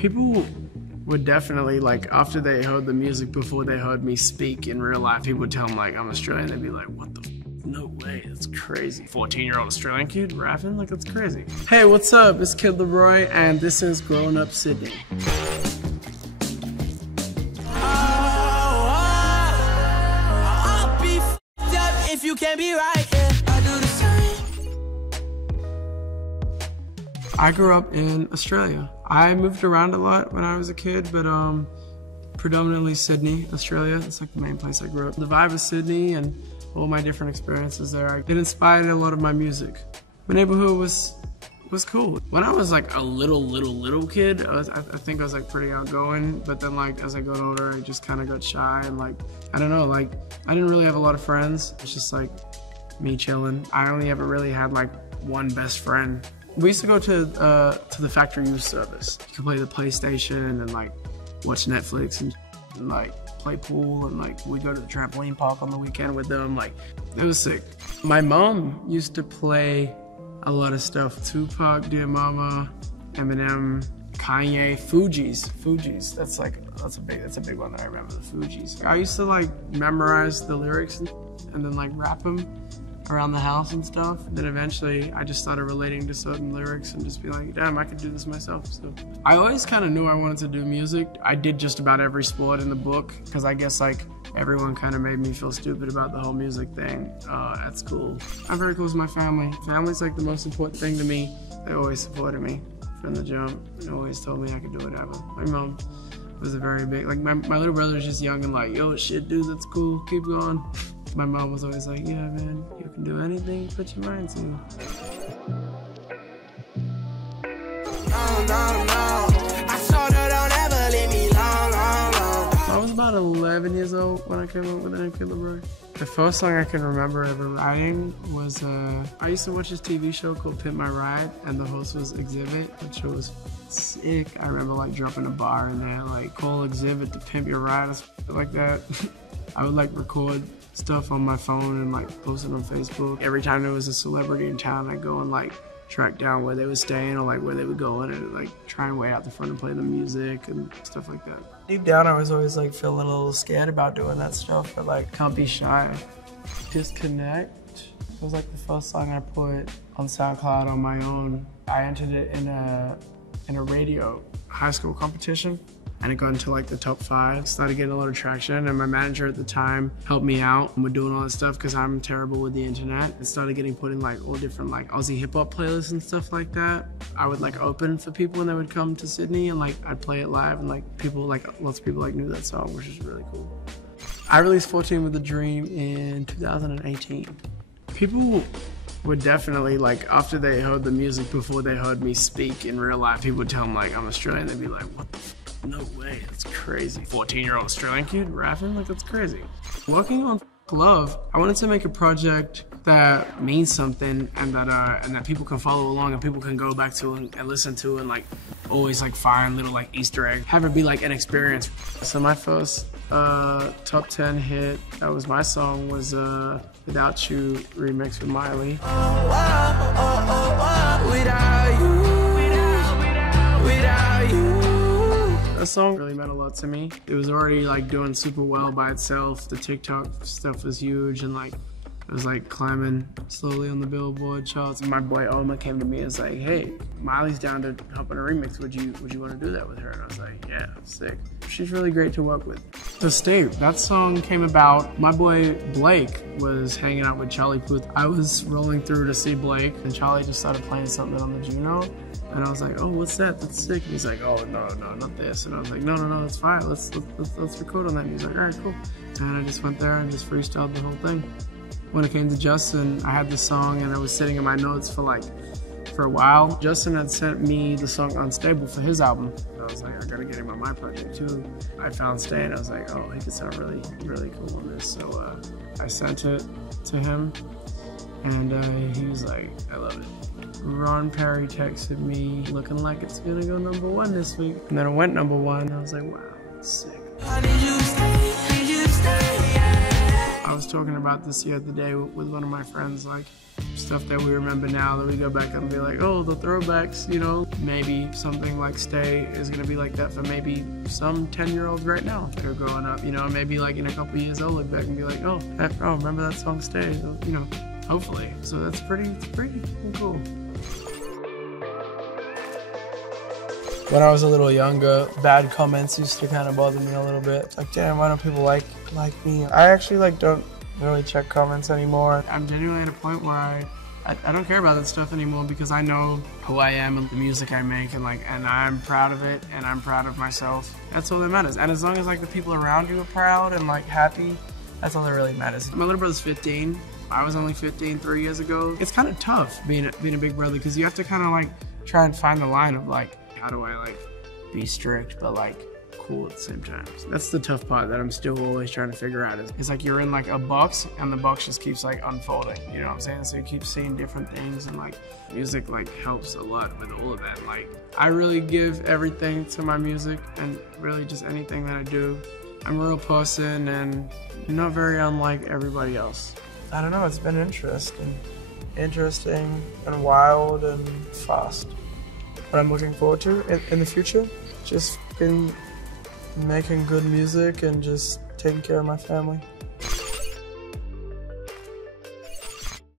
People would definitely, like, after they heard the music, before they heard me speak in real life, people would tell them, like, I'm Australian. They'd be like, what the no way, that's crazy. 14-year-old Australian kid rapping? Like, that's crazy. Hey, what's up? It's Kid LAROI, and this is Growing Up Sydney. I'll be f***ed up if you can't be right, yeah. I do the same. I grew up in Australia. I moved around a lot when I was a kid, but predominantly Sydney, Australia. It's like the main place I grew up. The vibe of Sydney and all my different experiences there, it inspired a lot of my music. My neighborhood was cool. When I was like a little kid, I think I was like pretty outgoing, but then like as I got older, I just kind of got shy and like, I don't know, like I didn't really have a lot of friends. It's just like me chilling. I only ever really had like one best friend. We used to go to the factory youth service. You could play the PlayStation and like watch Netflix and like play pool, and like we'd go to the trampoline park on the weekend with them. Like, it was sick. My mom used to play a lot of stuff. Tupac, Dear Mama, Eminem, Kanye, Fugees. That's a big one that I remember, the Fugees. I used to like memorize the lyrics and then like rap them around the house and stuff. Then eventually I just started relating to certain lyrics and just be like, damn, I could do this myself. So I always kind of knew I wanted to do music. I did just about every sport in the book because I guess like everyone kind of made me feel stupid about the whole music thing at school. I'm very close to my family. Family's like the most important thing to me. They always supported me from the jump and always told me I could do whatever. My mom was a very big, like my little brother's just young and like, yo, shit, dude, that's cool, keep going. My mom was always like, yeah, man, you can do anything you put your mind to. No. I saw that don't ever leave me long. I was about 11 years old when I came up with the name Kid LAROI. The first song I can remember ever writing was, I used to watch this TV show called Pimp My Ride, and the host was Exhibit, which was sick. I remember like dropping a bar in there, like, call Exhibit to pimp your ride, or something like that. I would like record stuff on my phone and like post it on Facebook. Every time there was a celebrity in town, I'd go and like track down where they were staying or like where they were going and like try and wait out the front and play the music and stuff like that. Deep down, I was always like feeling a little scared about doing that stuff, but like can't be shy. Disconnect was like the first song I put on Soundcloud on my own. I entered it in a radio high school competition, and it got into like the top 5. Started getting a lot of traction, and my manager at the time helped me out with doing all this stuff because I'm terrible with the internet. And started getting put in like all different like Aussie hip hop playlists and stuff like that. I would like open for people when they would come to Sydney, and like I'd play it live, and like people, like lots of people like knew that song, which is really cool. I released 14 with a Dream in 2018. People would definitely, like, after they heard the music, before they heard me speak in real life, people would tell them like I'm Australian. They'd be like, what the no way, that's crazy. 14-year-old Australian kid rapping? Like, that's crazy. Working on Love, I wanted to make a project that means something and that people can follow along and people can go back to and listen to and like always like find little like Easter egg. Have it be like an experience. So my first top 10 hit, that was my song, was Without You remix with Miley. Without you. That song really meant a lot to me. It was already like doing super well by itself. The TikTok stuff was huge, and like it was like climbing slowly on the Billboard charts. And my boy Oma came to me and was like, hey, Miley's down to help in a remix. Would you want to do that with her? And I was like, yeah, sick. She's really great to work with. The State, that song came about. My boy Blake was hanging out with Charlie Puth. I was rolling through to see Blake, and Charlie just started playing something on the Juno. And I was like, oh, what's that? That's sick. And he's like, oh, no, not this. And I was like, no, that's fine. Let's record on that. And he's like, all right, cool. And I just went there and just freestyled the whole thing. When it came to Justin, I had this song and I was sitting in my notes for a while. Justin had sent me the song Unstable for his album. And I was like, I gotta get him on my project too. I found Stay and I was like, oh, he could sound really, really cool on this. So I sent it to him and he was like, I love it. Ron Perry texted me looking like it's gonna go #1 this week. And then it went #1 and I was like, wow, that's sick. I was talking about this the other day with one of my friends, like stuff that we remember now that we go back and be like, oh, the throwbacks, you know. Maybe something like Stay is gonna be like that for maybe some 10-year-olds right now that are growing up, you know. Maybe like in a couple years they'll look back and be like, oh, remember that song Stay, you know, hopefully. So it's pretty cool. When I was a little younger, bad comments used to kind of bother me a little bit. It's like, damn, why don't people like me? I actually don't really check comments anymore. I'm genuinely at a point where I don't care about that stuff anymore because I know who I am and the music I make, and I'm proud of it and I'm proud of myself. That's all that matters. And as long as the people around you are proud and happy, that's all that really matters. My little brother's 15. I was only 15 3 years ago. It's kind of tough being a big brother because you have to kind of try and find the line of how do I be strict but cool at the same time. So that's the tough part that I'm still always trying to figure out. Is you're in a box and the box just keeps unfolding. You know what I'm saying? So you keep seeing different things, and music helps a lot with all of that. I really give everything to my music and really just anything that I do. I'm a real person and not very unlike everybody else. I don't know, it's been interesting and wild and fast. What I'm looking forward to in the future, just been making good music and just taking care of my family.